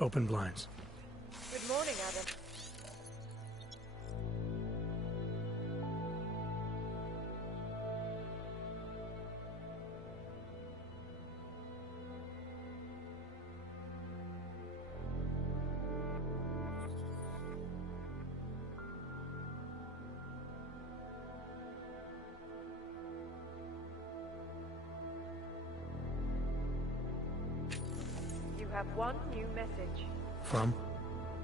Open blinds. Good morning, Adam. You have one new message. From?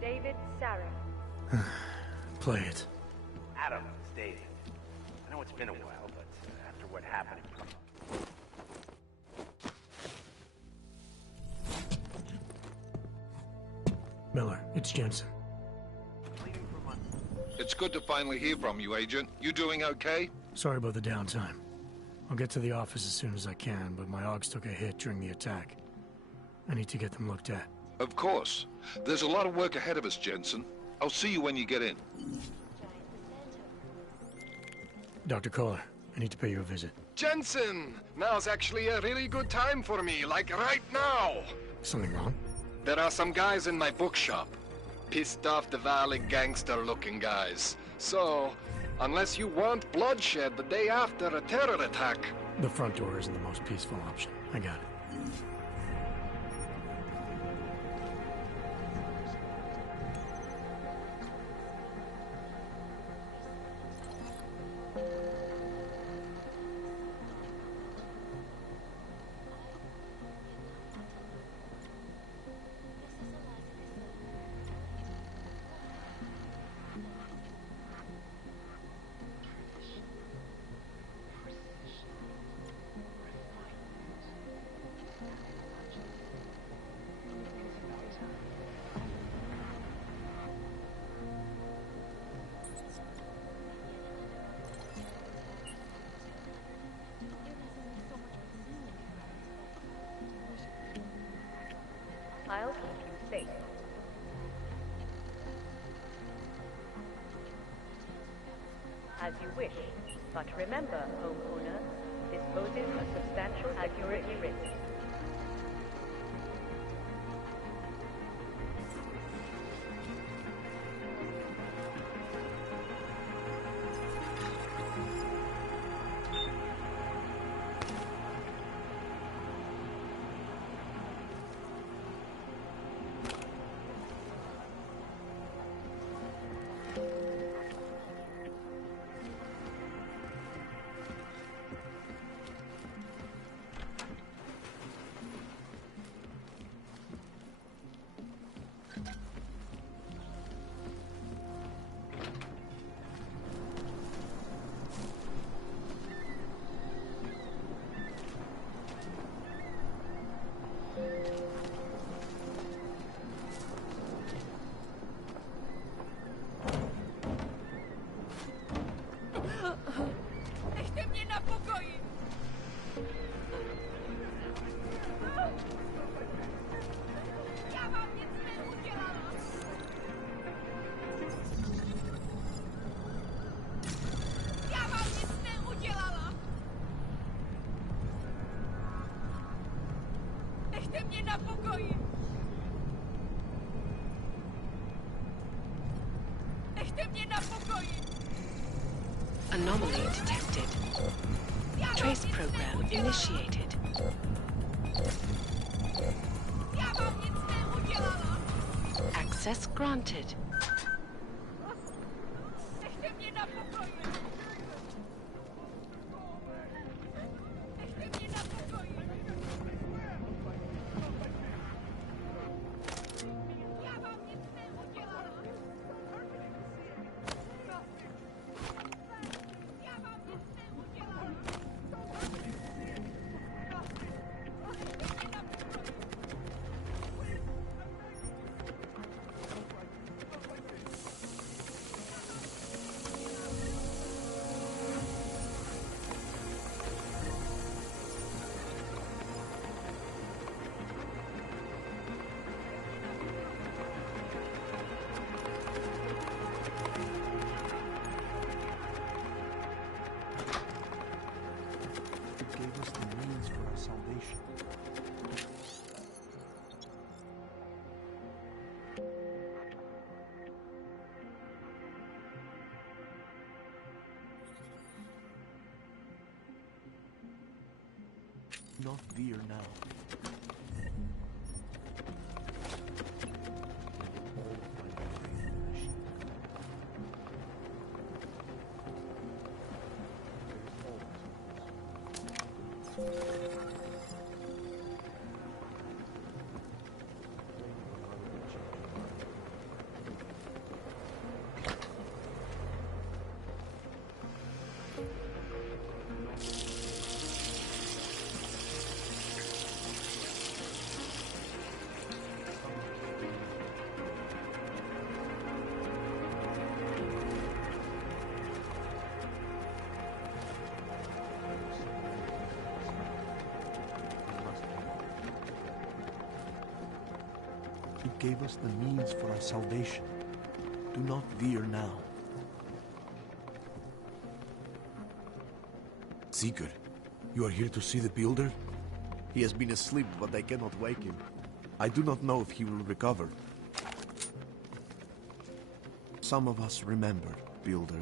David Sarah. Play it. Adam, it's David. I know it's been a while, but after what happened... Miller, it's Jensen. It's good to finally hear from you, Agent. You doing okay? Sorry about the downtime. I'll get to the office as soon as I can, but my Augs took a hit during the attack. I need to get them looked at. Of course. There's a lot of work ahead of us, Jensen. I'll see you when you get in. Dr. Kohler, I need to pay you a visit. Jensen! Now's actually a really good time for me, like right now! Something wrong? There are some guys in my bookshop. Pissed off the Valley gangster-looking guys. So, unless you want bloodshed the day after a terror attack... The front door isn't the most peaceful option. I got it. I'll keep you safe. As you wish, but remember, homeowner, this poses a substantial security risk. Nechte mě na pokoji! Nechte mě na pokoji! Anomaly detected. Trace program initiated. Já vám nic neudělala! Access granted. Nechte mě na pokoji! Nechte mě na pokoji! Já vám nic neudělala! Já vám nic neudělala! It gave us the means for our salvation. Not veer now. It gave us the means for our salvation. Do not veer now. Seeker, you are here to see the Builder? He has been asleep, but I cannot wake him. I do not know if he will recover. Some of us remember, Builder.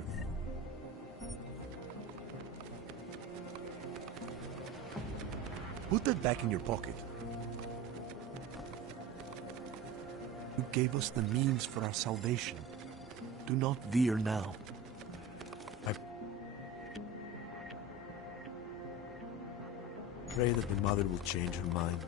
Put that back in your pocket. You gave us the means for our salvation. Do not veer now. I pray that the mother will change her mind.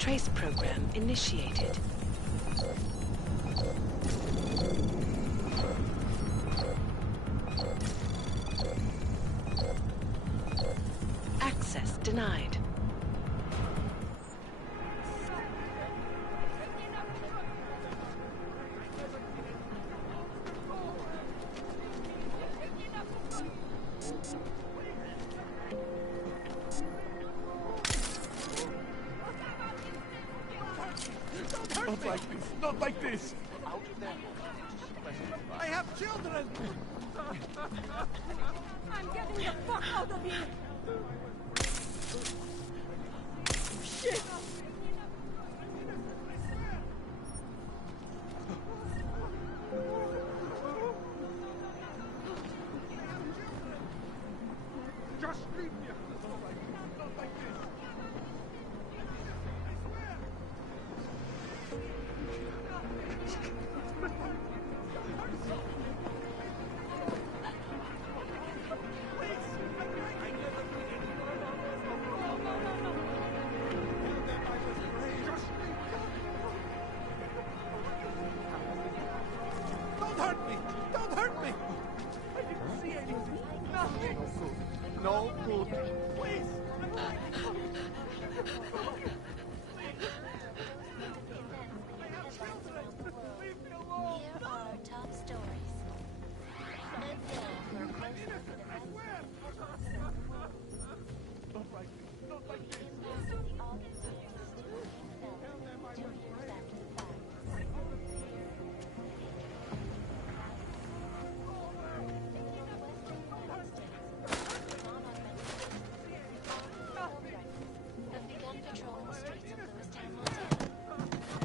Trace program initiated. Access denied. Not like this, not like this! I have children! I'm getting the fuck out of here! Shit! Just leave me! Not like this! Don't hurt me! Don't hurt me! I didn't see anything! Nothing! No good! Please! Leave me alone! Here are our top stories. And now for a close look at events Not like this! Not like this! in West of the August Fires, in Belgium, 2 years after the fact. Have begun patrolling the streets of Lewistown, Montana.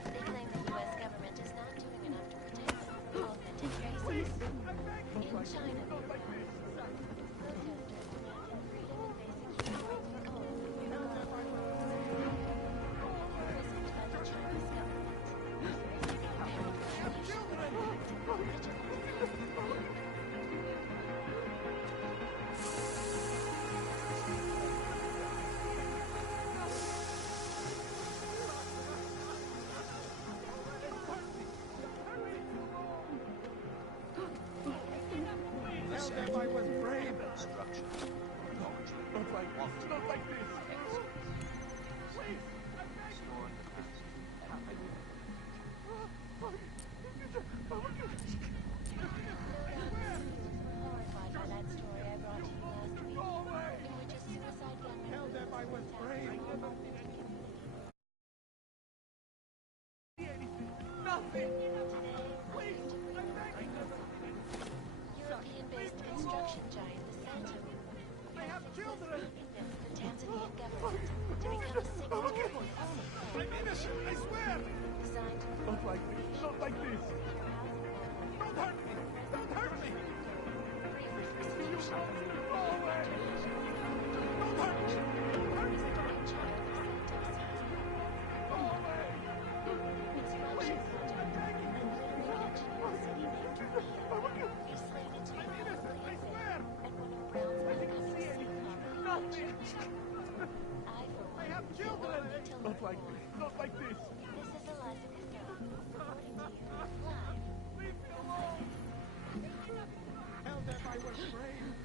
They claim the U.S. government is not doing enough to protect them from authentic traces. In China, protesters demanding freedom and basic human rights for all are imprisoned by the Chinese government. Tell them I was brave! Not like this! Please! Horrified by that story I brought to you last week, in which a suicide gunman Tell them I was brave! Nothing! Please! European-based construction giant Santo I have children! convinced the Tanzanian government to become a signatory of I'm innocent, I swear! designed to Not like this! Not like this! Don't hurt me! Don't hurt me! Go away! Don't hurt me! Don't hurt me! Go away! Please! I'm begging you! I'm innocent, I swear! I didn't see anything! Nothing! I have children! Not like this! Not like this! This is Eliza Costello, reporting to you live. Leave me alone! Tell them I was brave!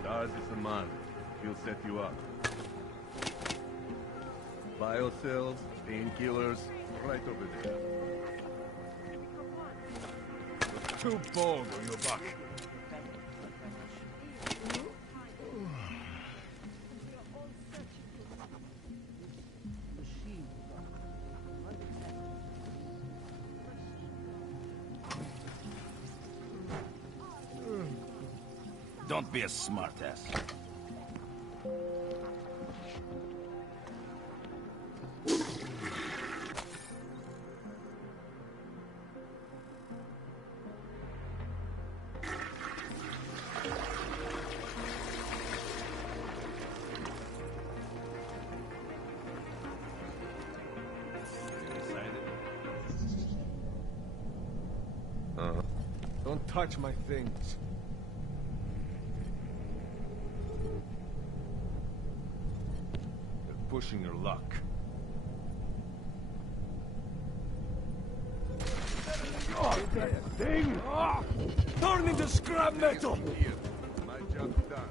Stars is a man. He'll set you up. Biocells, painkillers, right over there. Too bold on your back. Don't be a smartass. Don't touch my things. You're pushing your luck. Thing! Turn into scrap metal! Here. My job's done.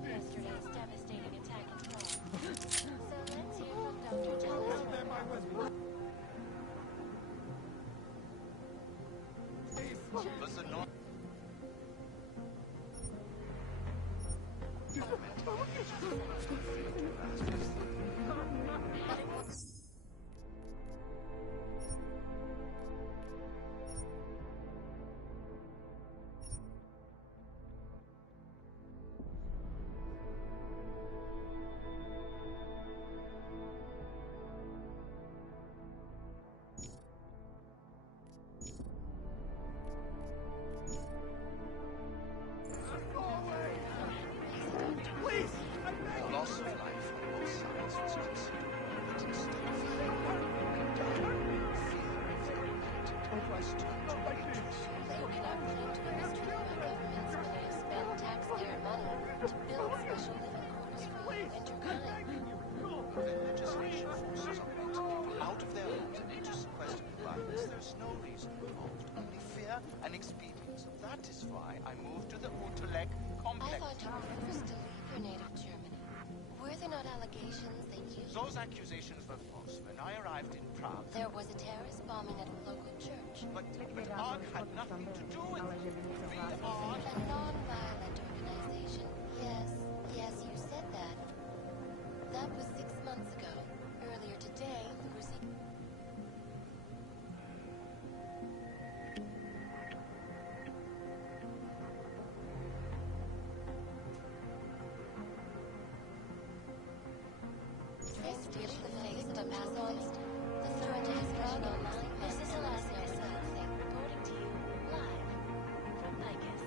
Yesterday's devastating attack in Prague. So let's hear from Dr. Tellis. And experience. That is why I moved to the Utelek complex. I thought you were forced to leave your native Germany. Were there not allegations that you... Those accusations were false. When I arrived in Prague... There was a terrorist bombing at a local church. But ARG had nothing to do with it. We are... A non-violent organization. Yes, you said that. That was 6 months ago. Earlier today, we received... Stealing the face of a pacifist. The threat has gone online. This is the last night reporting to you live from Icus.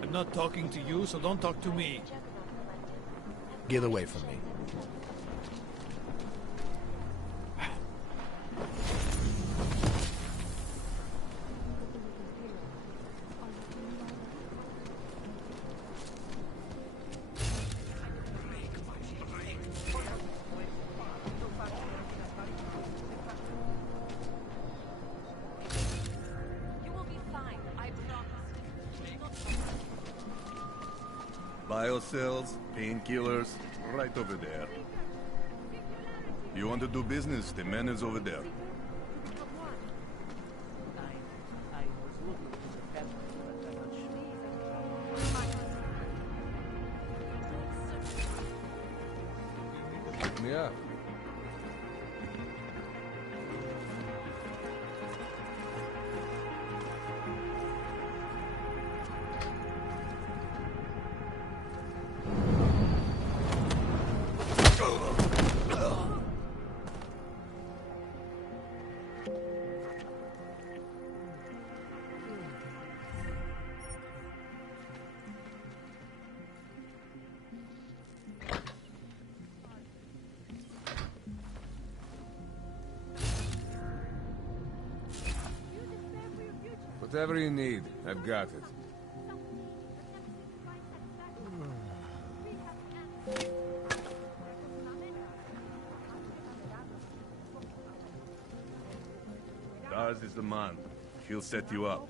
I'm not talking to you, so don't talk to me. Get away from me. Biocells, painkillers, right over there. You want to do business, the man is over there. Pick me up. Whatever you need, I've got it. Dars is the man. He'll set you up.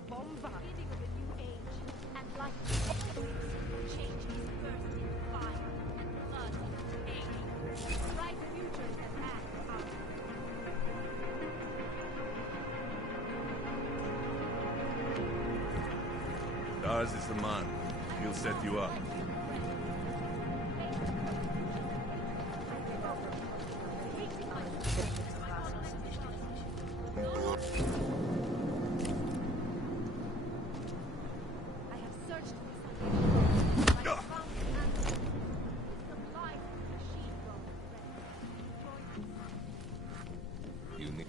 Dars is the man. He'll set you up. You need...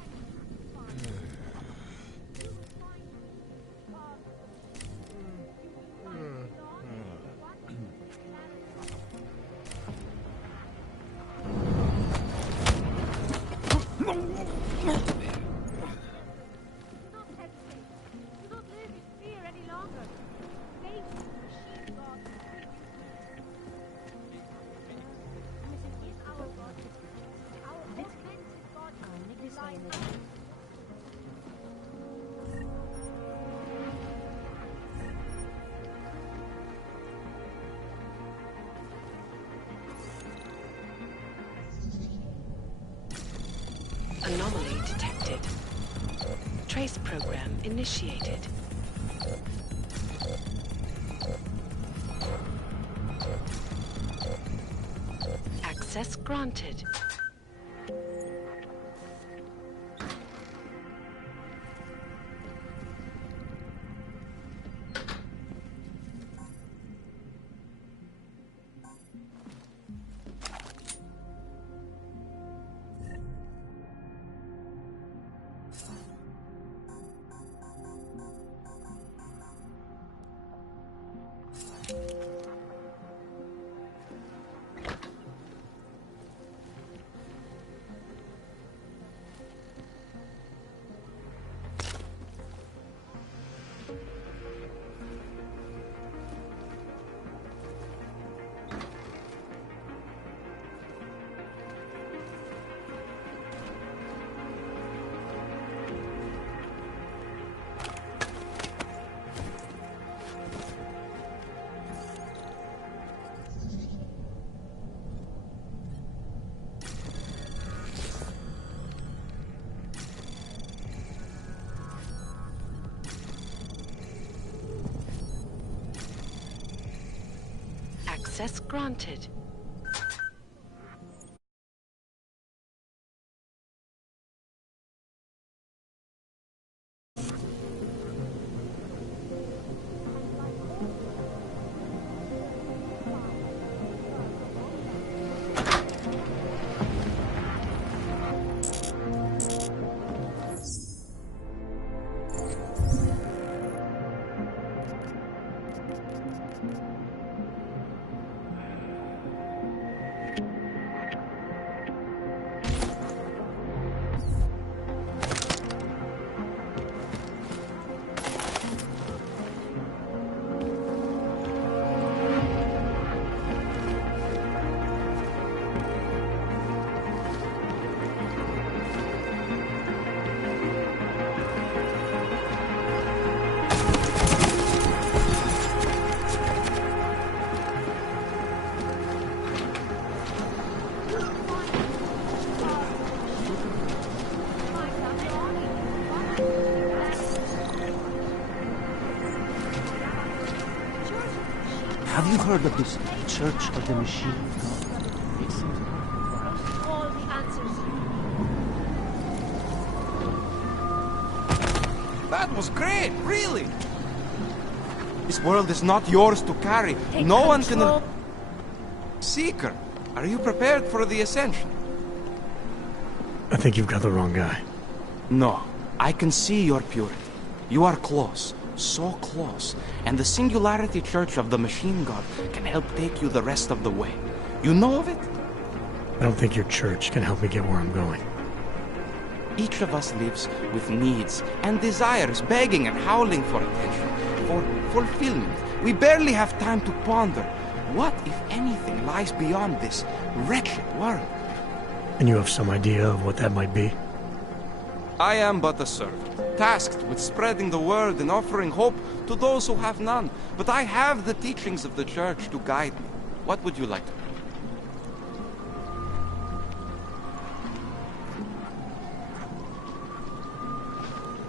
Anomaly detected. Trace program initiated. Access granted. Access granted. you heard of this Church of the Machine God? It seems All the answers. That was great, really! This world is not yours to carry. Take no one control. can... Seeker, are you prepared for the Ascension? I think you've got the wrong guy. No, I can see your purity. You are close, so close, and the Singularity Church of the Machine God can help take you the rest of the way. You know of it? I don't think your church can help me get where I'm going. Each of us lives with needs and desires, begging and howling for attention, for fulfillment. We barely have time to ponder. What, if anything, lies beyond this wretched world? And you have some idea of what that might be? I am but a servant, tasked with spreading the word and offering hope to those who have none. But I have the teachings of the Church to guide me. What would you like to know?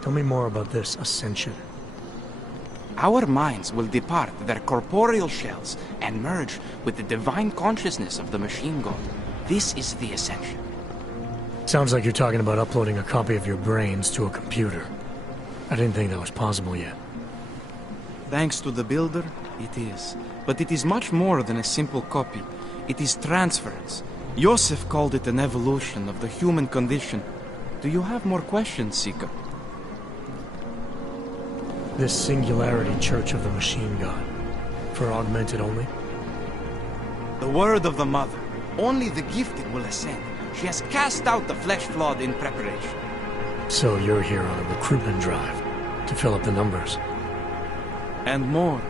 Tell me more about this Ascension. Our minds will depart their corporeal shells and merge with the divine consciousness of the Machine God. This is the Ascension. Sounds like you're talking about uploading a copy of your brains to a computer. I didn't think that was possible yet. Thanks to the Builder, it is. But it is much more than a simple copy. It is transference. Joseph called it an evolution of the human condition. Do you have more questions, Seeker? This Singularity Church of the Machine God. For augmented only? The word of the Mother. Only the gifted will ascend. She has cast out the flesh-flawed in preparation. So you're here on a recruitment drive, to fill up the numbers. And more.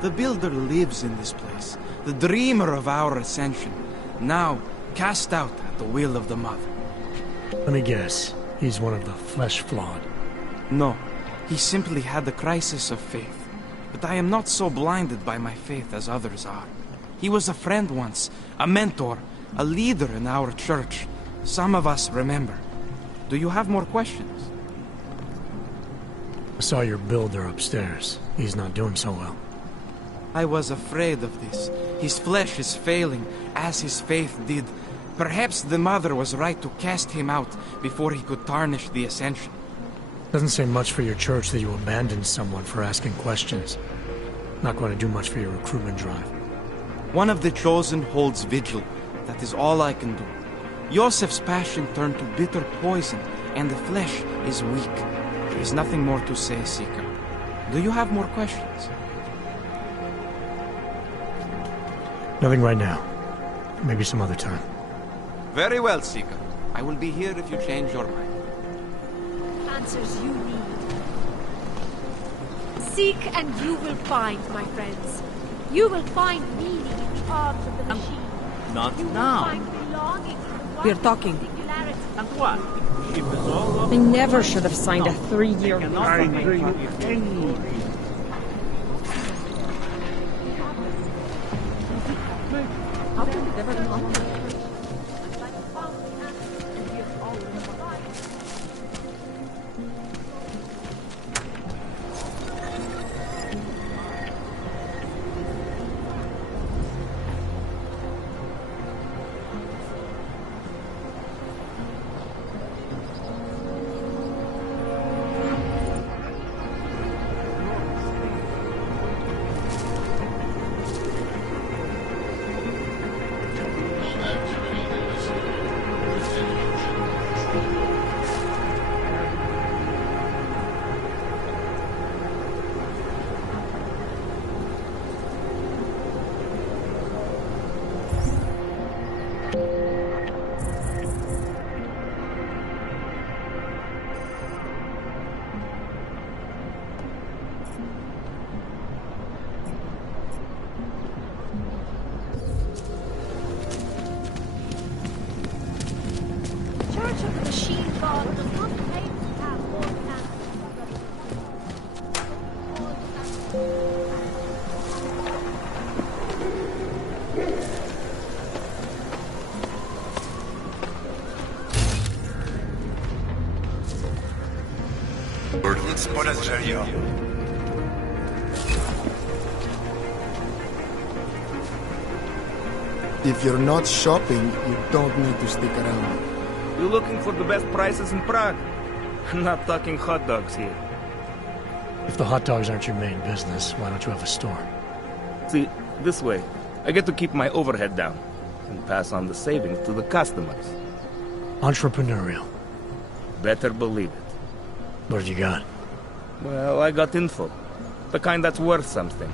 The Builder lives in this place, the dreamer of our ascension, now cast out at the will of the Mother. Let me guess, he's one of the flesh-flawed. No, he simply had a crisis of faith. But I am not so blinded by my faith as others are. He was a friend once, a mentor, a leader in our church. Some of us remember. Do you have more questions? I saw your Builder upstairs. He's not doing so well. I was afraid of this. His flesh is failing, as his faith did. Perhaps the Mother was right to cast him out before he could tarnish the Ascension. Doesn't say much for your church that you abandoned someone for asking questions. Not going to do much for your recruitment drive. One of the chosen holds vigil. That is all I can do. Joseph's passion turned to bitter poison, and the flesh is weak. There is nothing more to say, Seeker. Do you have more questions? Nothing right now. Maybe some other time. Very well, Seeker. I will be here if you change your mind. Answers you need. Seek and you will find, my friends. You will find meaning in the arms of the machine. Not You will now. find belonging to the We're one talking. singularity. And what? If it's all I never should have signed a 3-year lease cannot on my bring you property. any How could it ever come? Church of the Machine God does not claim to have all the answers. Nic podezřelého. If you're not shopping, you don't need to stick around. You looking for the best prices in Prague? I'm not talking hot dogs here. If the hot dogs aren't your main business, why don't you have a store? See, this way, I get to keep my overhead down and pass on the savings to the customers. Entrepreneurial. Better believe it. What have you got? Well, I got info. The kind that's worth something.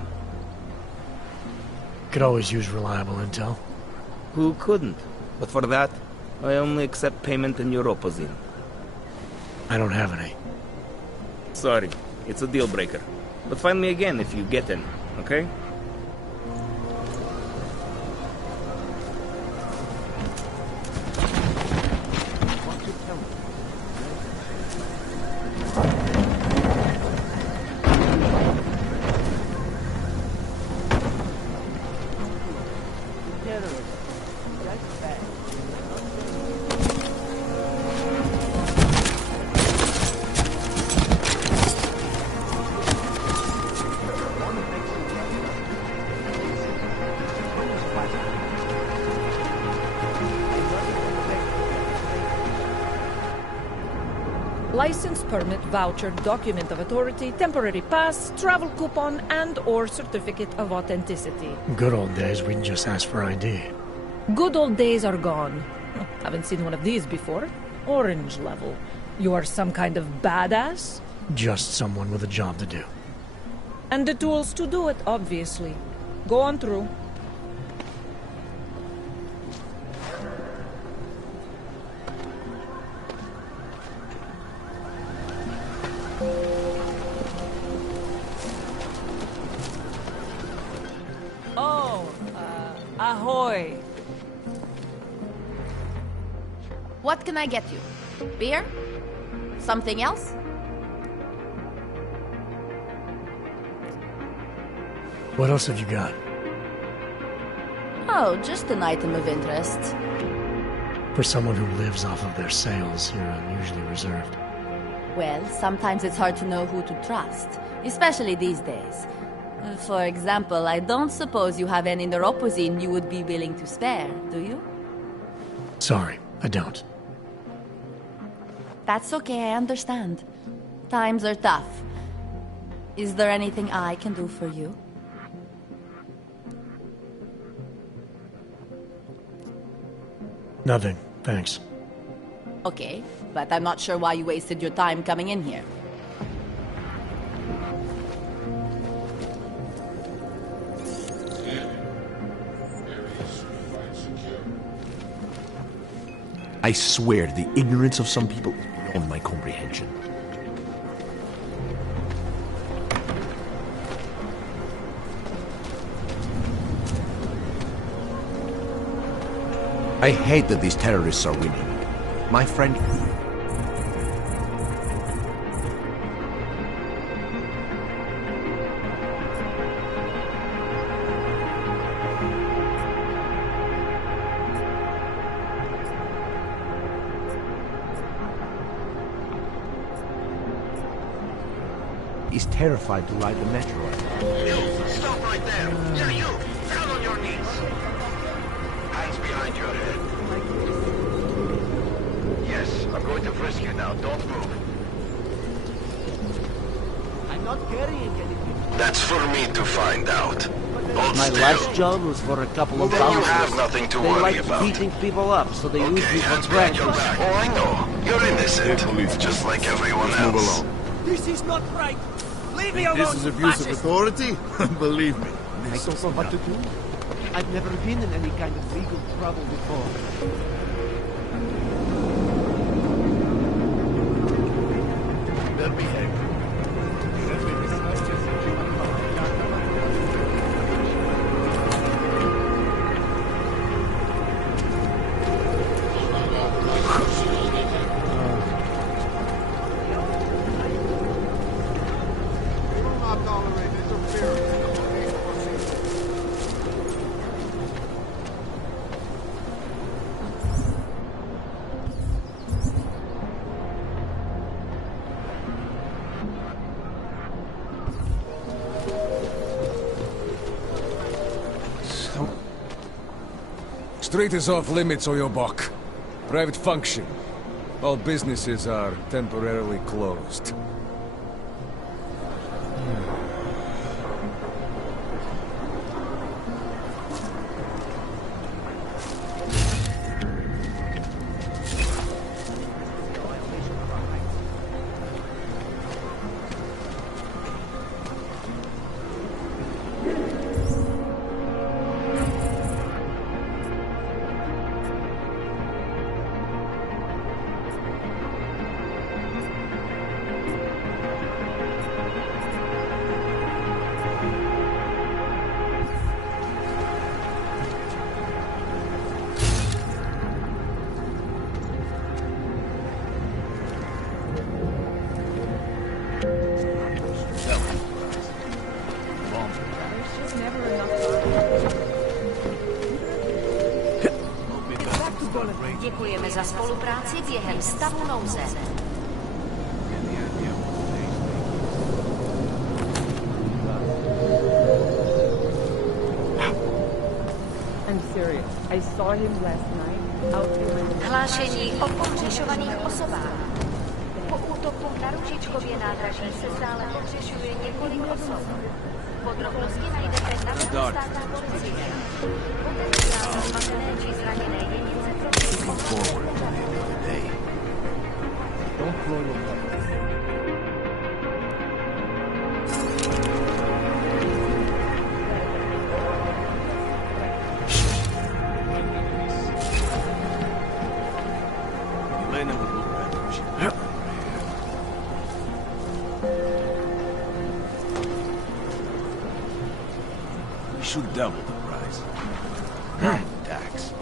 Could always use reliable intel. Who couldn't? But for that, I only accept payment in Europozine. I don't have any. Sorry, it's a deal breaker. But find me again if you get any, okay? License, permit, voucher, document of authority, temporary pass, travel coupon, and/or certificate of authenticity. Good old days, we'd just ask for ID. Good old days are gone. Haven't seen one of these before. Orange level. You are some kind of badass? Just someone with a job to do. And the tools to do it, obviously. Go on through. Ahoy! What can I get you? Beer? Something else? What else have you got? Oh, just an item of interest. For someone who lives off of their sales, you're unusually reserved. Well, sometimes it's hard to know who to trust, especially these days. For example, I don't suppose you have any neuroposine you would be willing to spare, do you? Sorry, I don't. That's okay, I understand. Times are tough. Is there anything I can do for you? Nothing, thanks. Okay, but I'm not sure why you wasted your time coming in here. I swear, the ignorance of some people is beyond my comprehension. I hate that these terrorists are winning. My friend... is terrified to ride the metro. You, stop right there. Yeah, you, down on your knees. Hands behind your head. Yes, I'm going to frisk you now. Don't move. I'm not carrying anything. That's for me to find out. Hold My still. last job was for a couple of Then you bouncers. have nothing to They worry like about. beating people up, so they use me for Hands behind your practice. back. Oh, I know. You're innocent. Just like everyone else. Move along. This is not right! Leave me alone! This is abuse of authority? Believe me. I don't know what to do. I've never been in any kind of legal trouble before. They'll behave. Street is off limits, Oyobok. Private function. All businesses are temporarily closed. Děkujeme za spolupráci během stavu nouze. I'm serious. I saw him last night out there in the... Hlášení o pohřešovaných osobách. Po útoku na Ružičkově nádraží se stále pohřešuje několik osob. Podrobnosti najdete na webu státní policie. Potenciálně zmatené či zraněné jedince Don't blow your cover. Elena would look better if she was over here. We should double the price. Tax.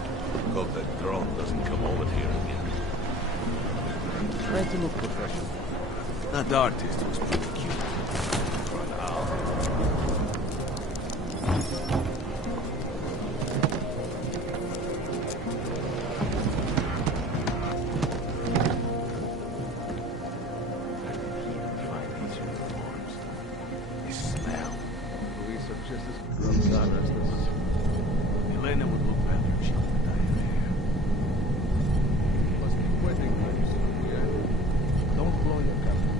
Hope that drone doesn't come over here again. Try to look professional. That artist was pretty cute. For an hour. Police are just as drunk as us. Elena would look better if she didn't die there. Must be wedding clothes over here. Don't blow your cover.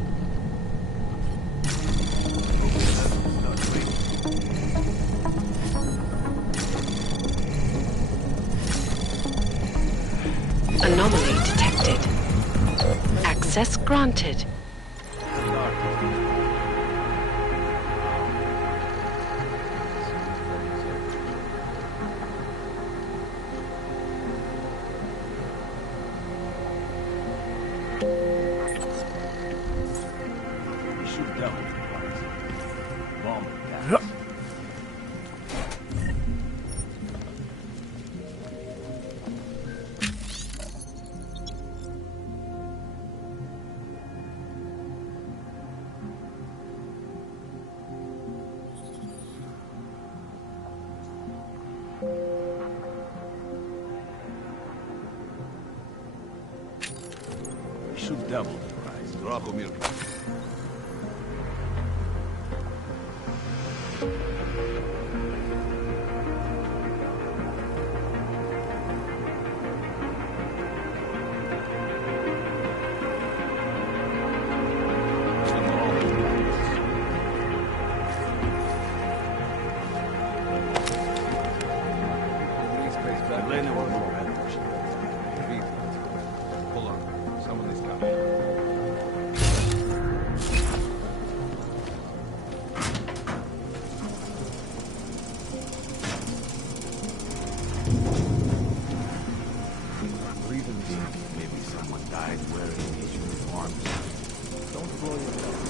Anomaly detected. Access granted. We should double the price. Bomb gas. We should double the price. Dracomir. Elena would look better if she didn't die. Hold on. Someone is coming. Reason is maybe someone died wearing these uniforms. Don't blow your cover.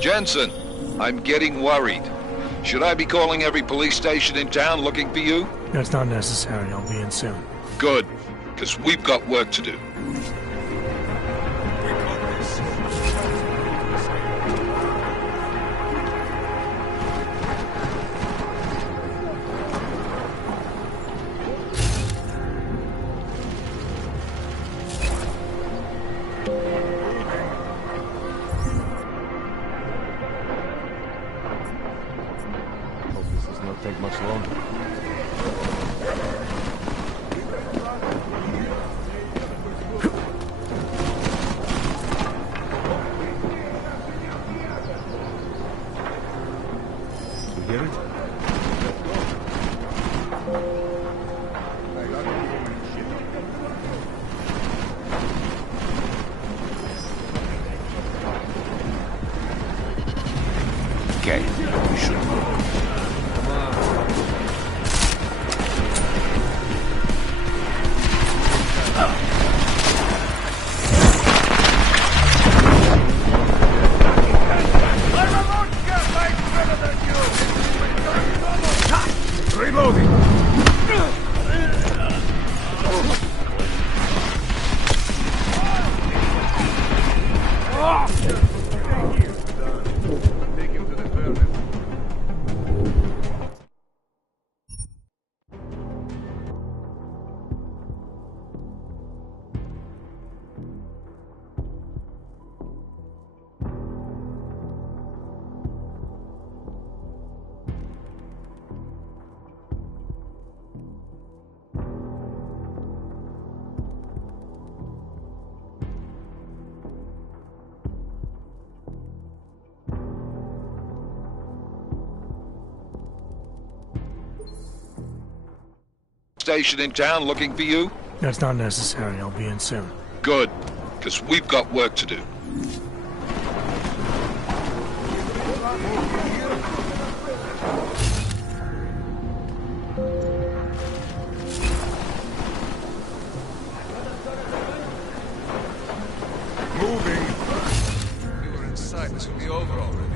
Jensen, I'm getting worried. Should I be calling every police station in town looking for you? That's not necessary. I'll be in soon. Good, because we've got work to do. not take much longer. You hear it? Okay, we should move. Come on. Reloading! Take him to the furnace. Station in town looking for you? That's not necessary. I'll be in soon. Good, because we've got work to do. Moving! We were inside. This will be over already.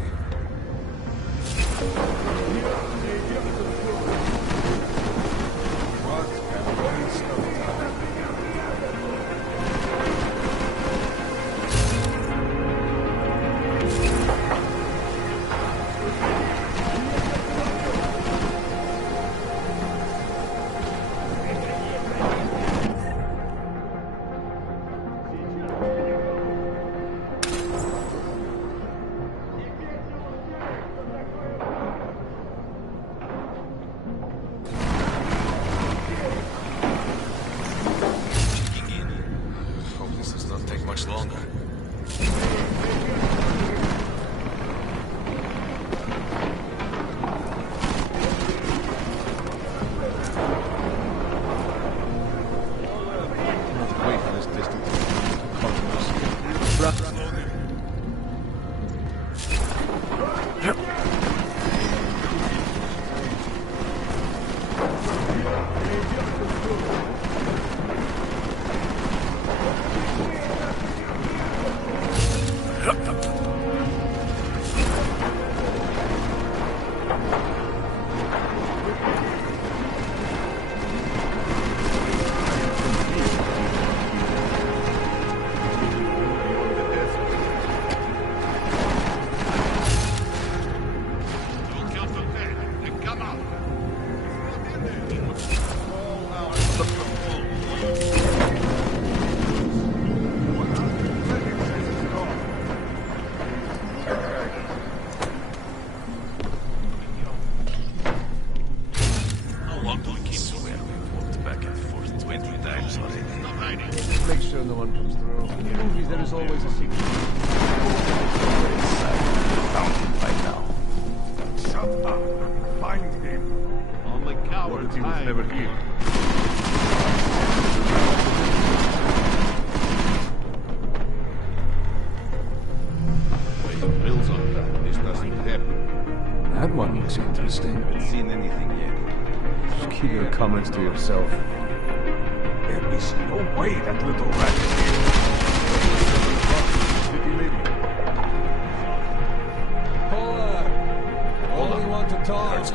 Hope this does not take much longer. Cannot wait for this distance to come to us. Make sure no one comes through. In movies, there is always a secret. Found him by now. Shut up. Find him. Only cowards hide. Never here. Bills on that. This doesn't happen. That one looks interesting. Haven't seen anything yet. Just keep your comments to yourself. There is no way that little rat is here. Hold on. Only want to talk.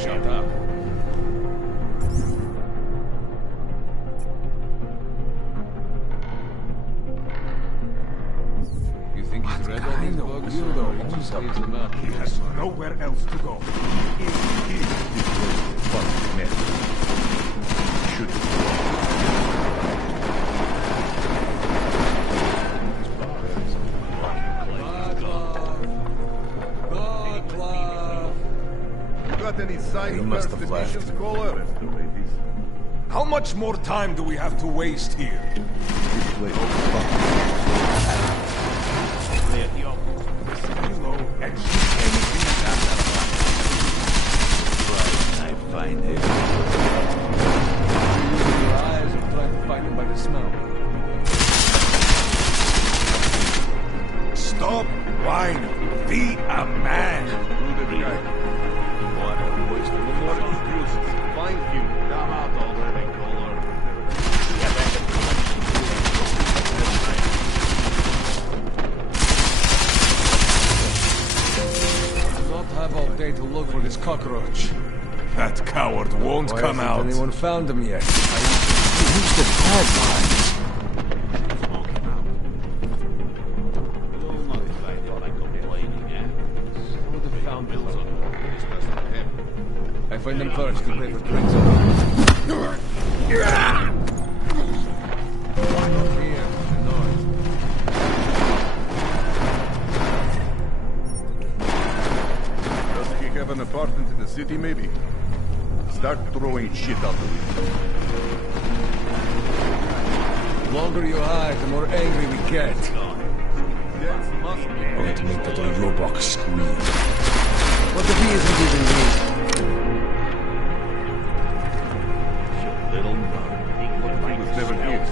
Shut up. You think he's read all these books? Or he just leaves them out? He has nowhere else to go. He is here. This was fucking mess. Should He must have left. How much more time do we have to waste here? This place is fucking. And shoot anything that's right, I find him. Using your eyes or trying to find him by the smell? Stop whining. Be a man. What a waste of more excuses. Thank you. Come out already, caller. Not have all day to look for this cockroach. That coward won't come out. Anyone found him yet? Who's the bad guy? I find them first to pay for drinks. Does he have an apartment in the city, maybe? Start throwing shit out the window. The longer you hide, the more angry we get. I want to make that Oyobok scream. What if he isn't even me? Little nut. He was never here.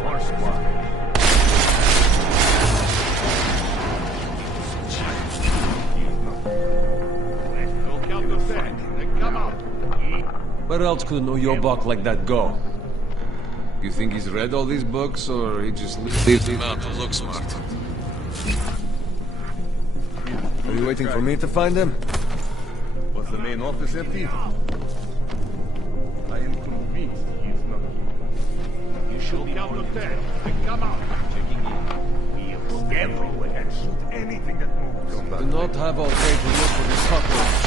Where else could an Oyobok like that go? You think he's read all these books, or he just leaves them out to look smart? Are you waiting for me to find him? Was the main office empty? I am convinced he is not here. You should count to 10 and come out. Checking in. He is everywhere and shoot anything that moves. Do not have all day to look for this cockroach.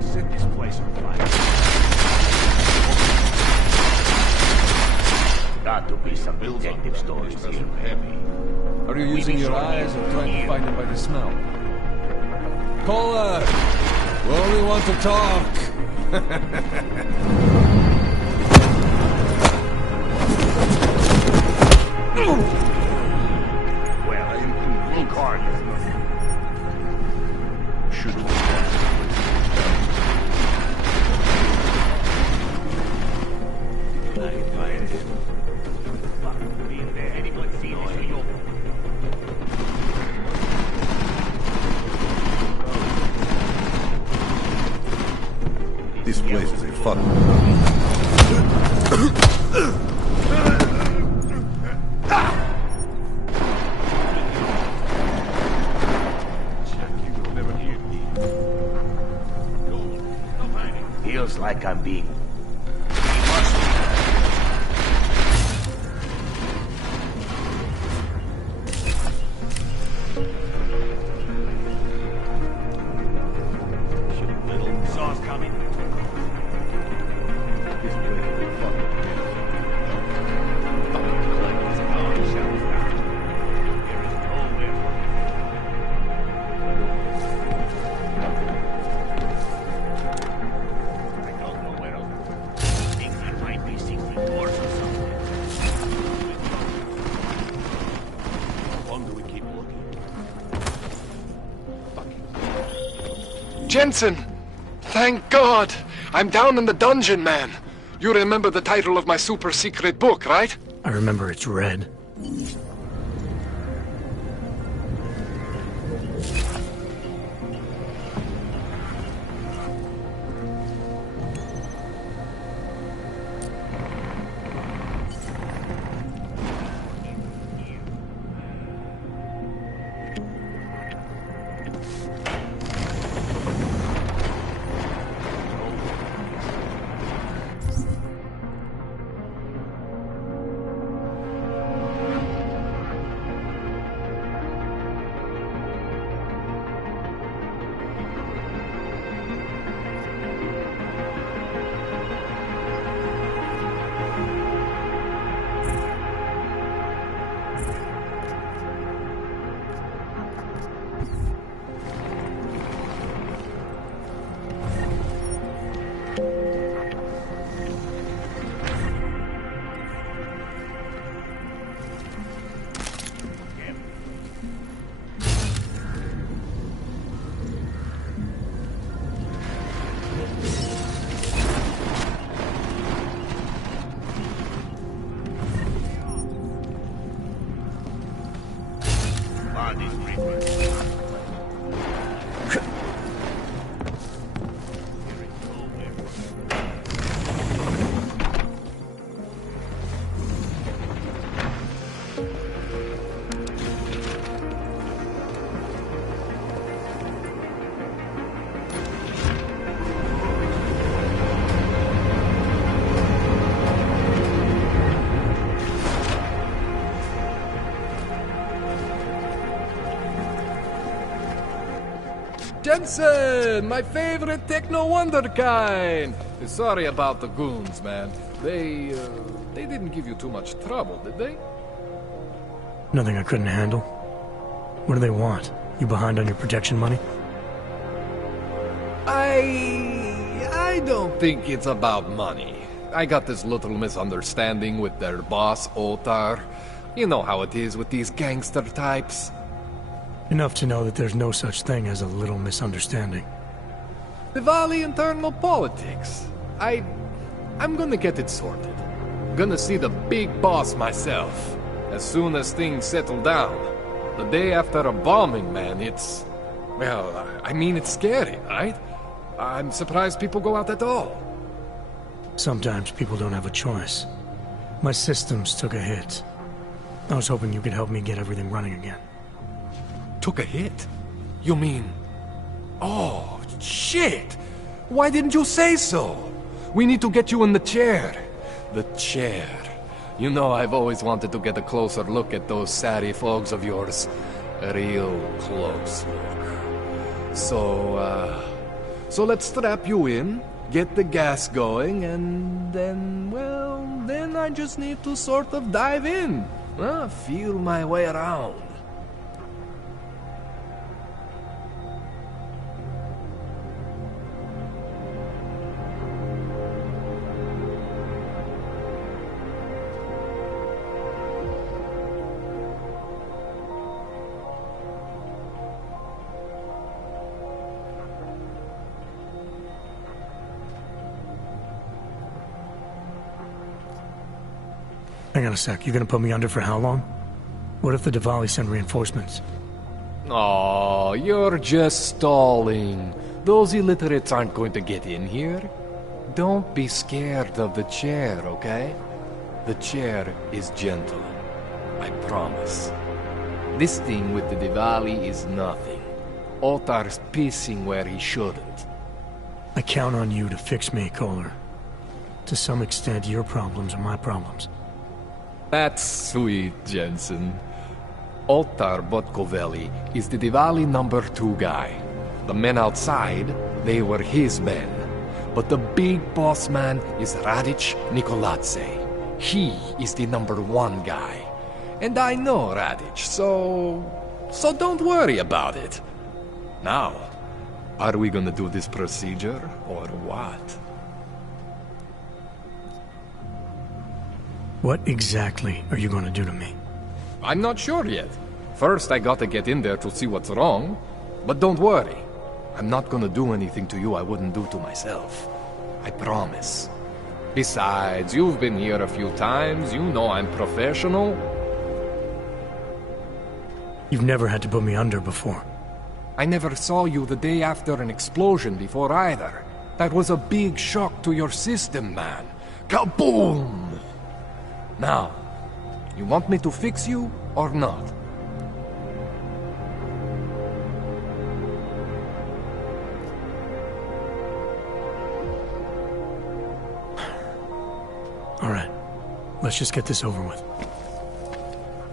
Set this place on fire. Got to be some detective stories here. Heavy. Are you using your eyes or trying to find him by the smell? Caller! We only want to talk! Well, I am convinced card is nothing. Should we I find him. Fuck, be there. Anyone see this video? This place is a fucking. Feels like I'm being... Little sauce coming. This place is fucking Clemens gone, shall we start? There is nowhere for him. I don't know where else. I think there might be secret doors or something. How long do we keep looking? Jensen! Thank God! I'm down in the dungeon, man. You remember the title of my super secret book, right? I remember it's red. Jensen, my favorite techno wonderkind. Sorry about the goons, man. They didn't give you too much trouble, did they? Nothing I couldn't handle. What do they want? You behind on your protection money? I don't think it's about money. I got this little misunderstanding with their boss, Otar. You know how it is with these gangster types. Enough to know that there's no such thing as a little misunderstanding. Diwali internal politics. I'm gonna get it sorted. Gonna see the big boss myself. As soon as things settle down. The day after a bombing, man, it's... Well, I mean, it's scary, right? I'm surprised people go out at all. Sometimes people don't have a choice. My systems took a hit. I was hoping you could help me get everything running again. Took a hit? You mean... Oh, shit! Why didn't you say so? We need to get you in the chair. The chair. You know I've always wanted to get a closer look at those Sari folks of yours. A real close look. So let's strap you in, get the gas going, and then, well, then I just need to sort of dive in. Feel my way around. Hang on a sec, you gonna put me under for how long? What if the Diwali send reinforcements? Oh, you're just stalling. Those illiterates aren't going to get in here. Don't be scared of the chair, okay? The chair is gentle. I promise. This thing with the Diwali is nothing. Otar's pissing where he shouldn't. I count on you to fix me, Kohler. To some extent, your problems are my problems. That's sweet, Jensen. Otar Botkovelli is the Diwali #2 guy. The men outside, they were his men. But the big boss man is Radic Nikoladze. He is the #1 guy. And I know Radic, so don't worry about it. Now, are we gonna do this procedure, or what? What exactly are you gonna do to me? I'm not sure yet. First, I gotta get in there to see what's wrong. But don't worry. I'm not gonna do anything to you I wouldn't do to myself. I promise. Besides, you've been here a few times. You know I'm professional. You've never had to put me under before. I never saw you the day after an explosion before either. That was a big shock to your system, man. Kaboom! Now, you want me to fix you or not? All right, let's just get this over with.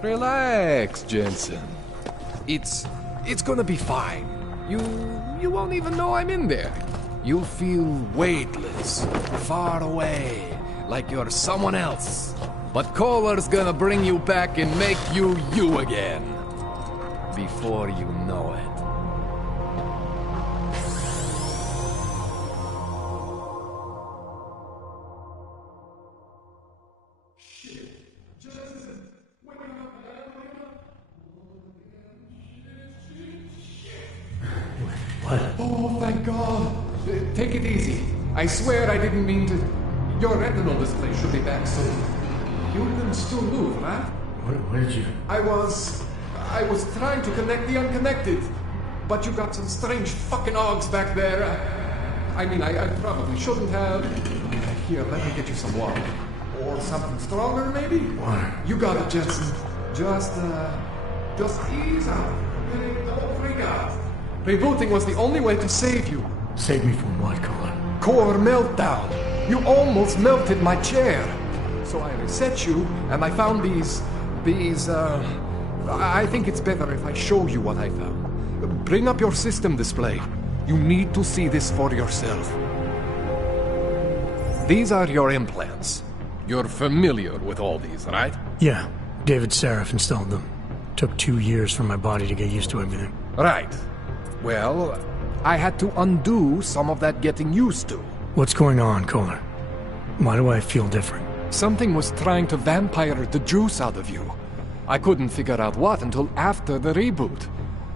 Relax, Jensen. It's gonna be fine. You won't even know I'm in there. You'll feel weightless, far away, like you're someone else. But Kohler's gonna bring you back and make you you again. Before you know it. take it easy. I swear I didn't mean to... Your retinal display should be back soon. You can still move, right? Where did you... I was trying to connect the unconnected. But you got some strange fucking ogs back there. I mean, I probably shouldn't have. Here, let me get you some water. Or something stronger, maybe? Water. You got it, Jensen. Just ease out. Okay? Don't freak out. Rebooting was the only way to save you. Save me from what, Kohler? Core meltdown. You almost melted my chair. So I reset you, and I found these, I think it's better if I show you what I found. Bring up your system display. You need to see this for yourself. These are your implants. You're familiar with all these, right? Yeah. David Seraph installed them. Took 2 years for my body to get used to everything. Right. Well, I had to undo some of that getting used to. What's going on, Kohler? Why do I feel different? Something was trying to vampire the juice out of you. I couldn't figure out what until after the reboot.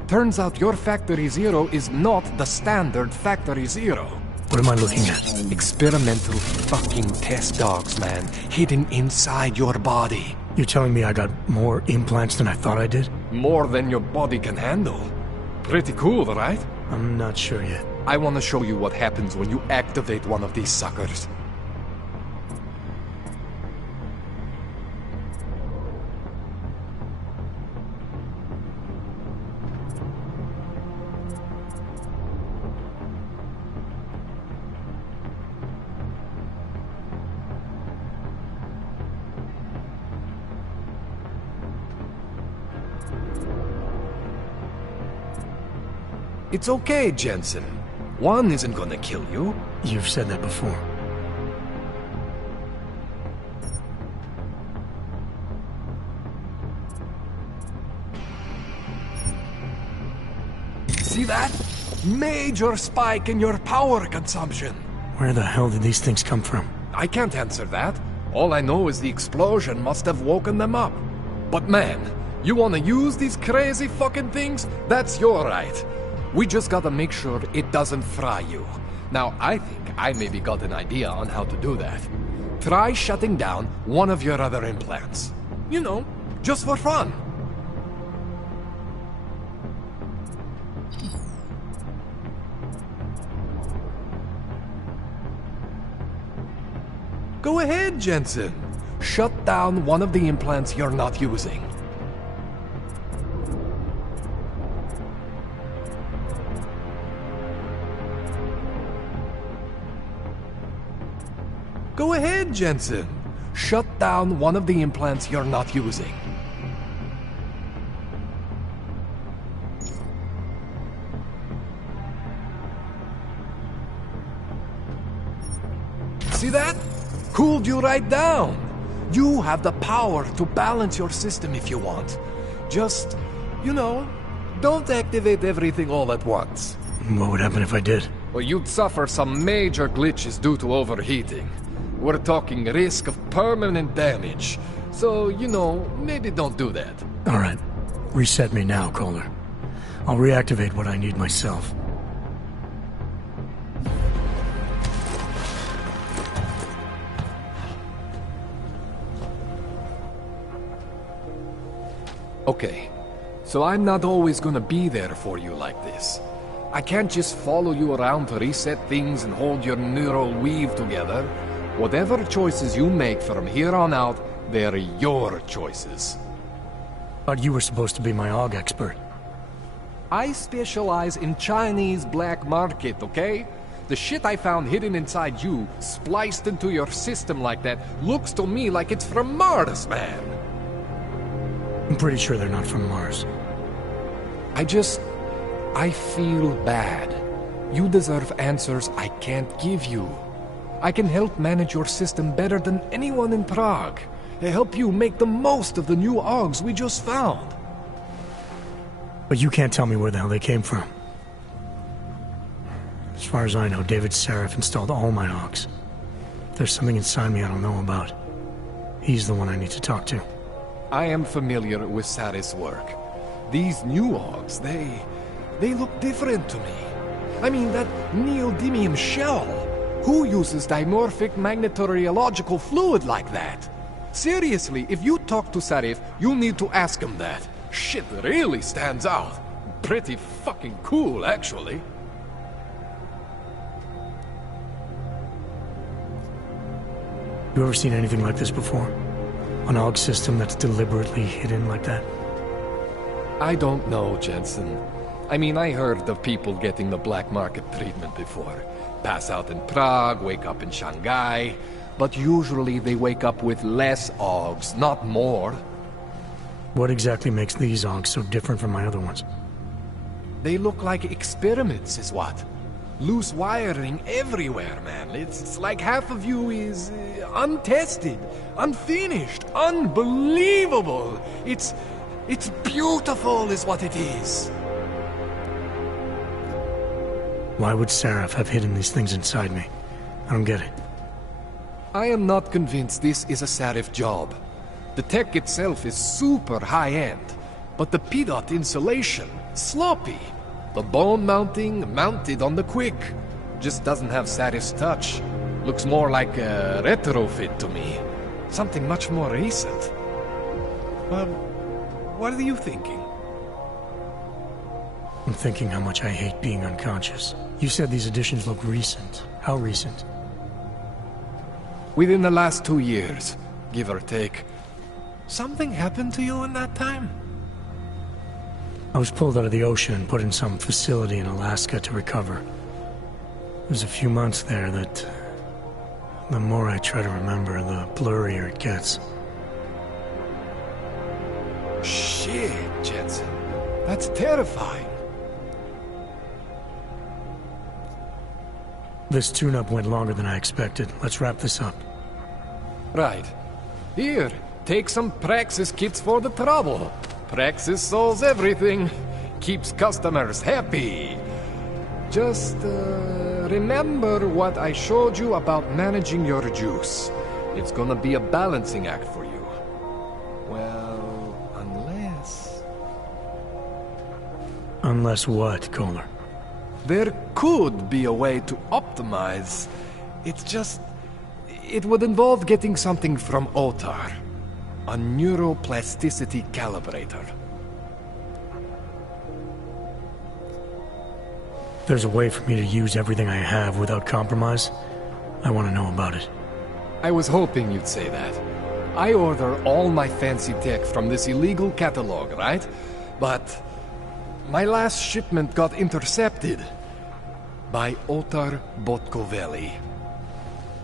Turns out your Factory Zero is not the standard Factory Zero. What am I looking at? Experimental fucking test dogs, man. Hidden inside your body. You're telling me I got more implants than I thought I did? More than your body can handle. Pretty cool, right? I'm not sure yet. I want to show you what happens when you activate one of these suckers. It's okay, Jensen. One isn't gonna kill you. You've said that before. See that? Major spike in your power consumption. Where the hell did these things come from? I can't answer that. All I know is the explosion must have woken them up. But man, you wanna use these crazy fucking things? That's your right. We just gotta make sure it doesn't fry you. Now, I think I maybe got an idea on how to do that. Try shutting down one of your other implants. You know, just for fun. Go ahead, Jensen. Shut down one of the implants you're not using. Go ahead, Jensen. Shut down one of the implants you're not using. See that? Cooled you right down. You have the power to balance your system if you want. Just, you know, don't activate everything all at once. What would happen if I did? Well, you'd suffer some major glitches due to overheating. We're talking risk of permanent damage. So, you know, maybe don't do that. All right. Reset me now, Kohler. I'll reactivate what I need myself. Okay. So I'm not always gonna be there for you like this. I can't just follow you around to reset things and hold your neural weave together. Whatever choices you make from here on out, they're your choices. Thought you were supposed to be my AUG expert. I specialize in Chinese black market, okay? The shit I found hidden inside you, spliced into your system like that, looks to me like it's from Mars, man. I'm pretty sure they're not from Mars. I feel bad. You deserve answers I can't give you. I can help manage your system better than anyone in Prague. Help you make the most of the new AUGs we just found. But you can't tell me where the hell they came from. As far as I know, David Seraph installed all my AUGs. If there's something inside me I don't know about, he's the one I need to talk to. I am familiar with Sarah's work. These new AUGs, they look different to me. I mean, that neodymium shell. Who uses dimorphic magnetorheological fluid like that? Seriously, if you talk to Sarif, you'll need to ask him that. Shit really stands out. Pretty fucking cool, actually. You ever seen anything like this before? An AUG system that's deliberately hidden like that? I don't know, Jensen. I mean, I heard of people getting the black market treatment before. Pass out in Prague, wake up in Shanghai. But usually they wake up with less AUGs, not more. What exactly makes these AUGs so different from my other ones? They look like experiments, is what? Loose wiring everywhere, man. It's like half of you is untested, unfinished, unbelievable. It's beautiful is what it is. Why would Sarif have hidden these things inside me? I don't get it. I am not convinced this is a Sarif job. The tech itself is super high-end, but the PDOT insulation, sloppy. The bone mounting, mounted on the quick. Just doesn't have Sarif's touch. Looks more like a retrofit to me. Something much more recent. Well, what are you thinking? I'm thinking how much I hate being unconscious. You said these additions look recent. How recent? Within the last 2 years, give or take. Something happened to you in that time? I was pulled out of the ocean and put in some facility in Alaska to recover. It was a few months there that... the more I try to remember, the blurrier it gets. Shit, Jensen. That's terrifying. This tune-up went longer than I expected. Let's wrap this up. Right. Here, take some Praxis kits for the trouble. Praxis solves everything. Keeps customers happy. Just, remember what I showed you about managing your juice. It's gonna be a balancing act for you. Well, unless... Unless what, Kohler? There could be a way to optimize. It's just... it would involve getting something from Otar. A neuroplasticity calibrator. There's a way for me to use everything I have without compromise? I want to know about it. I was hoping you'd say that. I order all my fancy tech from this illegal catalog, right? But my last shipment got intercepted by Otar Botkoveli.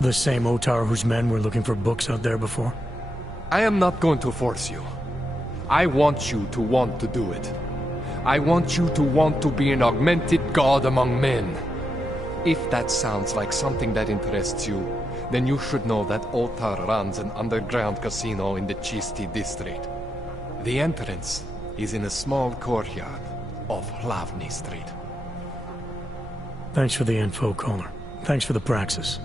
The same Otar whose men were looking for books out there before? I am not going to force you. I want you to want to do it. I want you to want to be an augmented god among men. If that sounds like something that interests you, then you should know that Otar runs an underground casino in the Chisti district. The entrance is in a small courtyard off Hlavny Street. Thanks for the info, Kohler. Thanks for the praxis.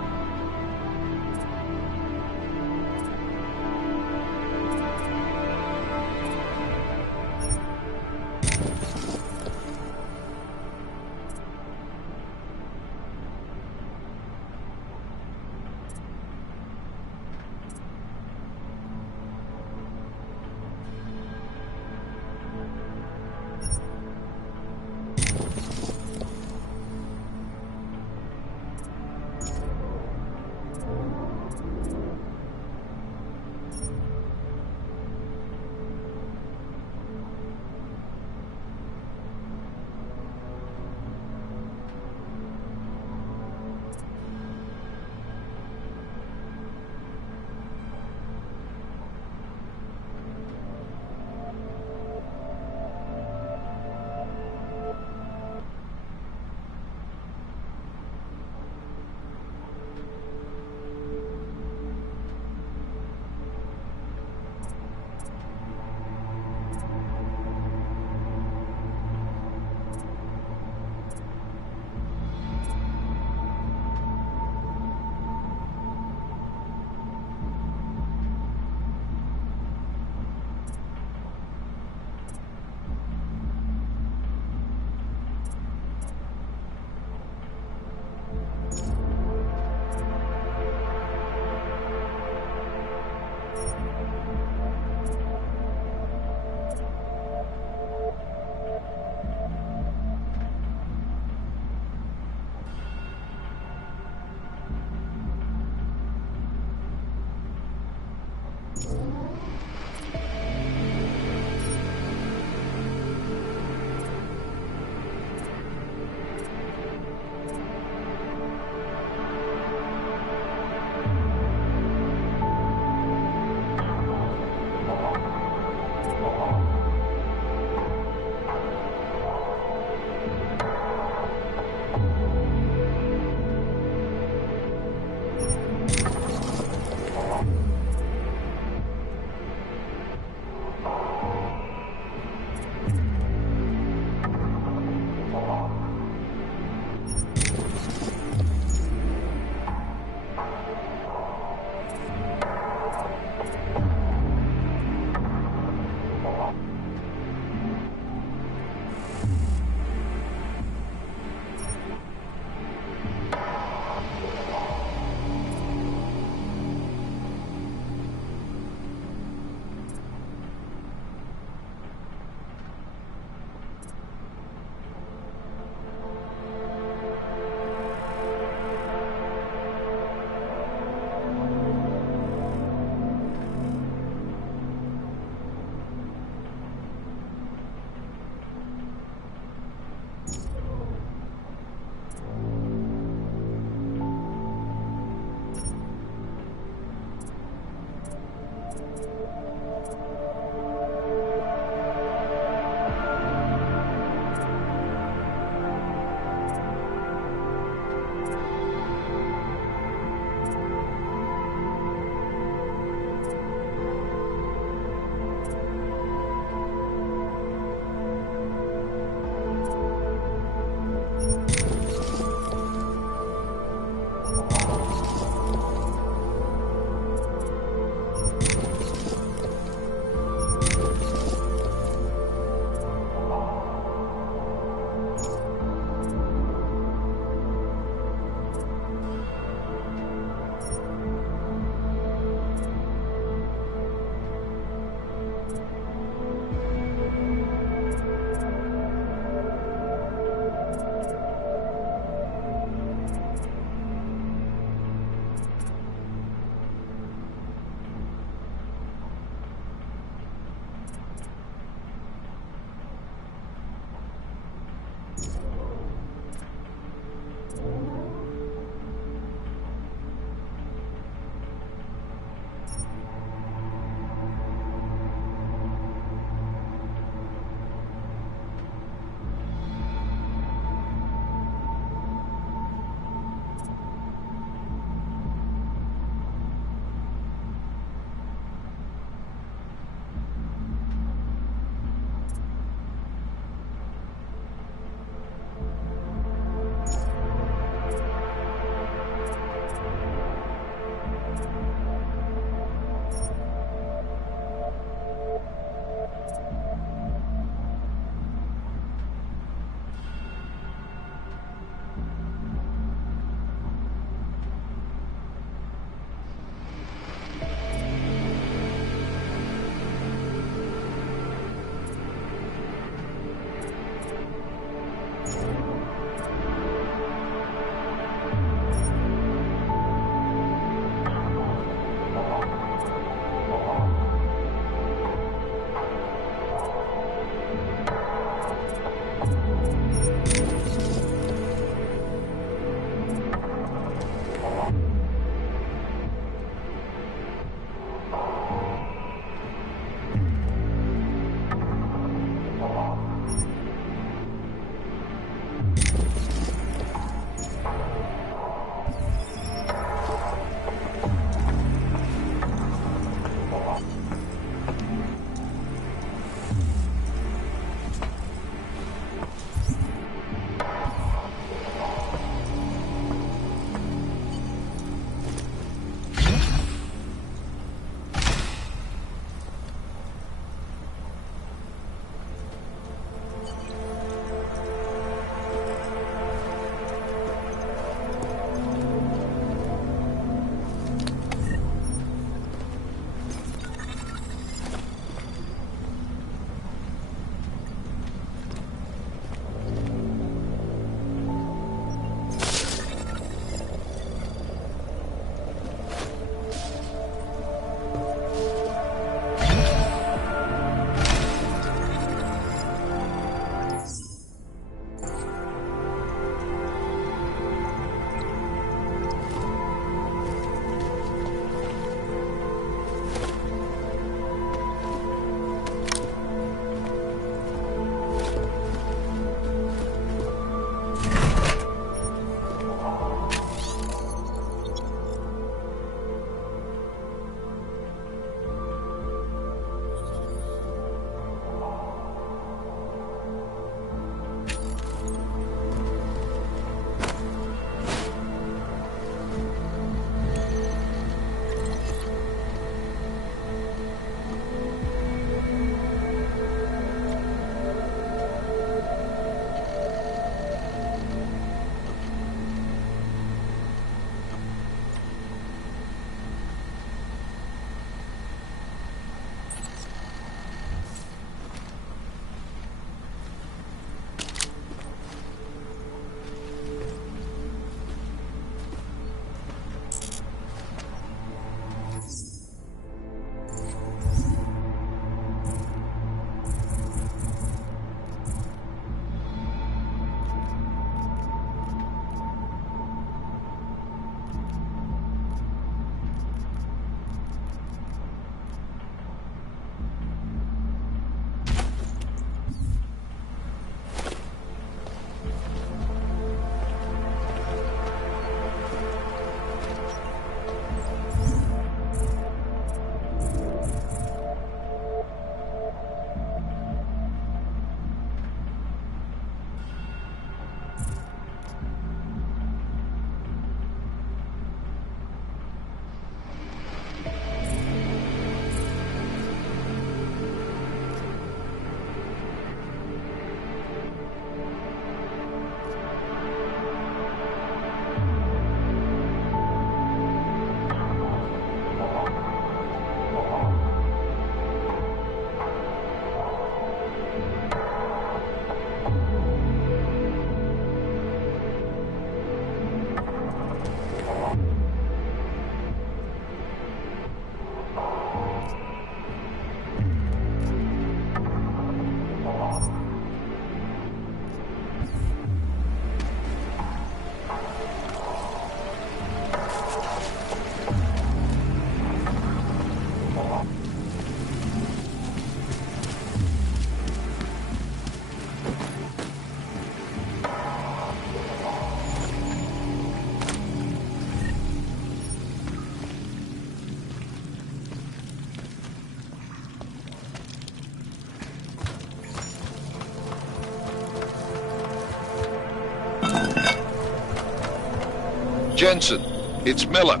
Jensen, it's Miller.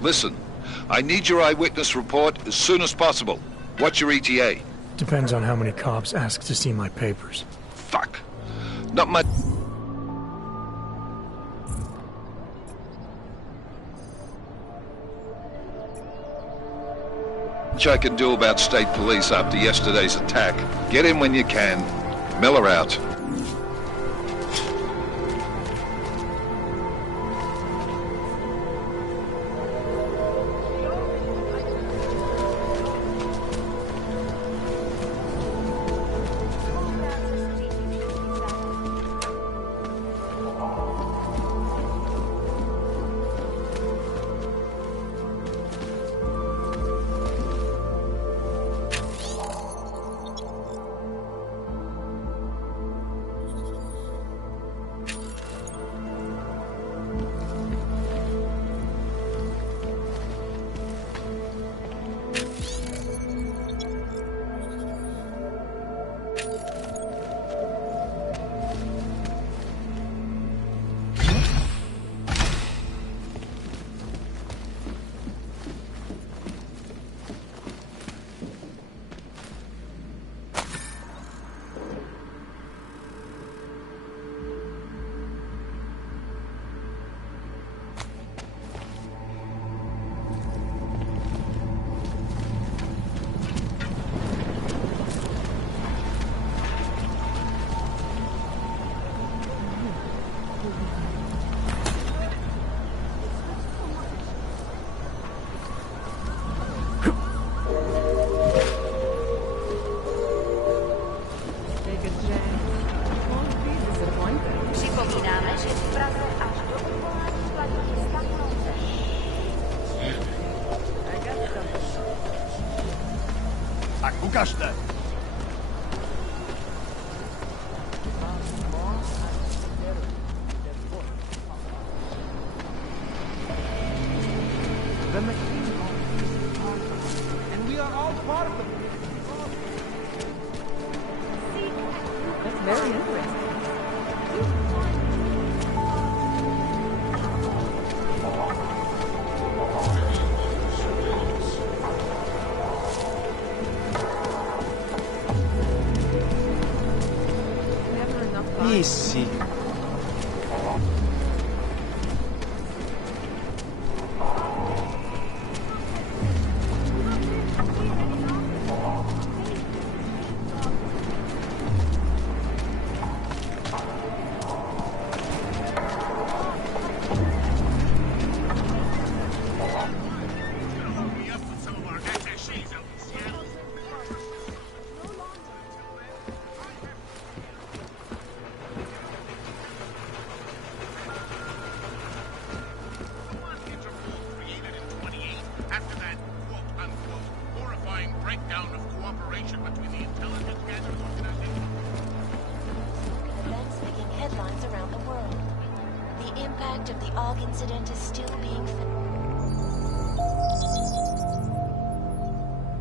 Listen, I need your eyewitness report as soon as possible. What's your ETA? Depends on how many cops ask to see my papers. Fuck. Not much I can do about state police after yesterday's attack. Get in when you can. Miller out. Ukaż te! The machine and we are all part of them. That's very interesting. Easy.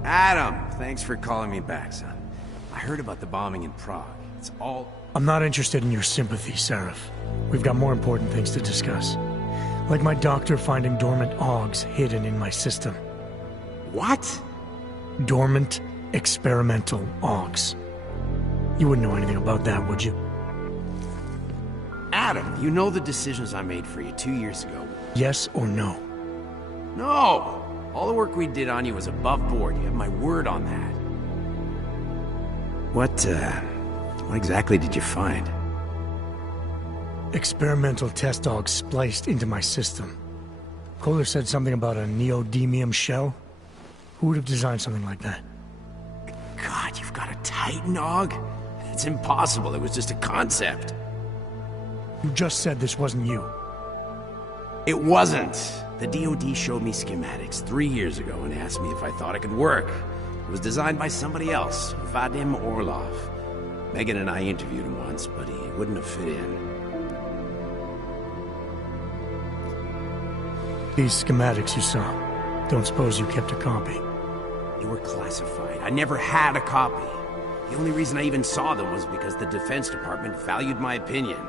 Adam, thanks for calling me back, son. I heard about the bombing in Prague. It's all... I'm not interested in your sympathy, Seraph. We've got more important things to discuss. Like my doctor finding dormant augs hidden in my system. What? Dormant experimental augs. You wouldn't know anything about that, would you? Adam, you know the decisions I made for you 2 years ago. Yes or no? No! All the work we did on you was above board. You have my word on that. What exactly did you find? Experimental test dogs spliced into my system. Kohler said something about a neodymium shell. Who would have designed something like that? God, you've got a Titan dog? It's impossible. It was just a concept. You just said this wasn't you. It wasn't. The DoD showed me schematics 3 years ago and asked me if I thought it could work. It was designed by somebody else, Vadim Orlov. Megan and I interviewed him once, but he wouldn't have fit in. These schematics you saw, don't suppose you kept a copy? They were classified. I never had a copy. The only reason I even saw them was because the Defense Department valued my opinion.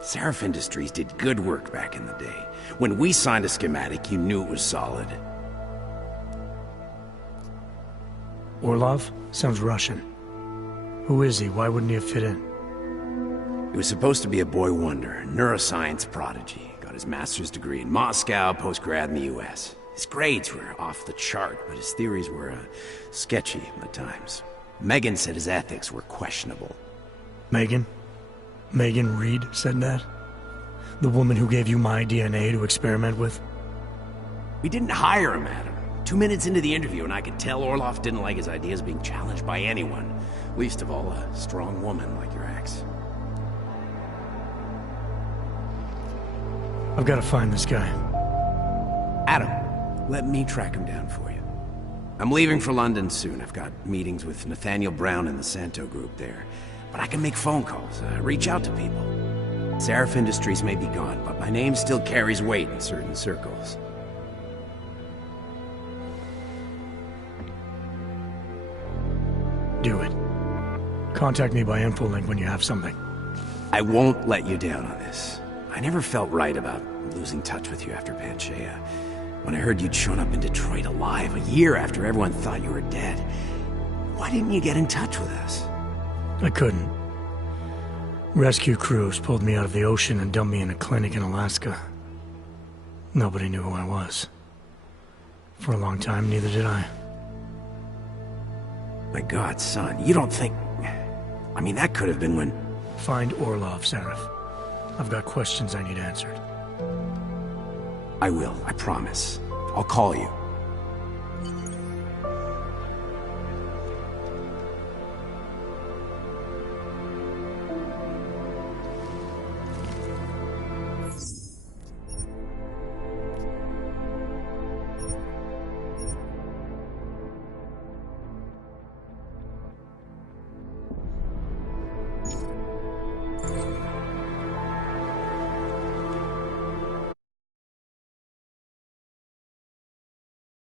Seraph Industries did good work back in the day. When we signed a schematic, you knew it was solid. Orlov? Sounds Russian. Who is he? Why wouldn't he have fit in? He was supposed to be a boy wonder, neuroscience prodigy. Got his master's degree in Moscow, post-grad in the US. His grades were off the chart, but his theories were sketchy at times. Megan said his ethics were questionable. Megan? Megan Reed said that? The woman who gave you my DNA to experiment with? We didn't hire him, Adam. 2 minutes into the interview, and I could tell Orlov didn't like his ideas being challenged by anyone. Least of all, a strong woman like your ex. I've got to find this guy. Adam, let me track him down for you. I'm leaving for London soon. I've got meetings with Nathaniel Brown and the Santo group there. But I can make phone calls, reach out to people. Seraph Industries may be gone, but my name still carries weight in certain circles. Do it. Contact me by InfoLink when you have something. I won't let you down on this. I never felt right about losing touch with you after Panchea. When I heard you'd shown up in Detroit alive a year after everyone thought you were dead. Why didn't you get in touch with us? I couldn't. Rescue crews pulled me out of the ocean and dumped me in a clinic in Alaska. Nobody knew who I was. For a long time, neither did I. My God, son, you don't think... I mean, that could have been when... Find Orlov, Seraph. I've got questions I need answered. I will, I promise. I'll call you.